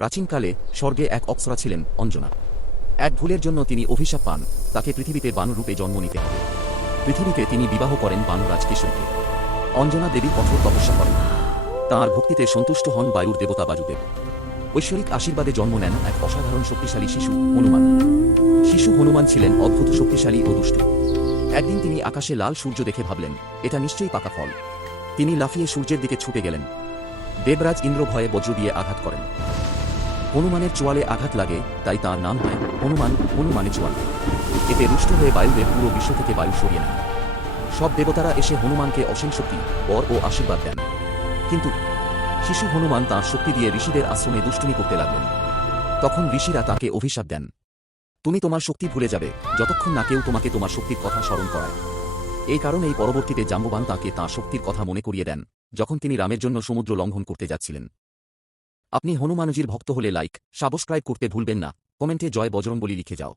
প্রাচীনকালে স্বর্গে এক অপ্সরা ছিলেন অঞ্জনা। এক ভুলের জন্য তিনি অভিশাপ পান, তাকে পৃথিবীতে বানরূপে জন্ম নিতে হবে। পৃথিবীতে তিনি বিবাহ করেন বানরাজ কেশরকে। অঞ্জনা দেবী কঠোর তপস্যা করেন। তাঁর ভক্তিতে সন্তুষ্ট হন বায়ুর দেবতা বাযুদেব। ঐশ্বরিক আশীর্বাদে জন্ম নেন এক অসাধারণ শক্তিশালী শিশু হনুমান। শিশু হনুমান ছিলেন অদ্ভুত শক্তিশালী ও দুষ্ট। একদিন তিনি আকাশে লাল সূর্য দেখে ভাবলেন, এটা নিশ্চয়ই পাকা ফল। তিনি লাফিয়ে সূর্যের দিকে ছুটে গেলেন। দেবরাজ ইন্দ্র ভয়ে বজ্র দিয়ে আঘাত করেন। হনুমানের চোয়ালে আঘাত লাগে, তাই তার নাম হয় হনুমান, হনুমানে চোয়াল। এতে রুষ্ট হয়ে বায়ুদেব পুরো বিশ্ব থেকে বায়ু সরিয়ে নেন। সব দেবতারা এসে হনুমানকে অসীম শক্তি, বর ও আশীর্বাদ দেন। কিন্তু শিশু হনুমান তাঁর শক্তি দিয়ে ঋষিদের আশ্রমে দুষ্টুমি করতে লাগলেন। তখন ঋষিরা তাকে অভিশাপ দেন, তুমি তোমার শক্তি ভুলে যাবে যতক্ষণ না কেউ তোমাকে তোমার শক্তির কথা স্মরণ করায়। এই কারণেই পরবর্তীতে জাম্ববান তাঁকে তাঁর শক্তির কথা মনে করিয়ে দেন, যখন তিনি রামের জন্য সমুদ্র লঙ্ঘন করতে যাচ্ছিলেন। আপনি হনুমানজির ভক্ত হলে লাইক, সাবস্ক্রাইব করতে ভুলবেন না, কমেন্টে জয় বজরংবলী লিখে যাও।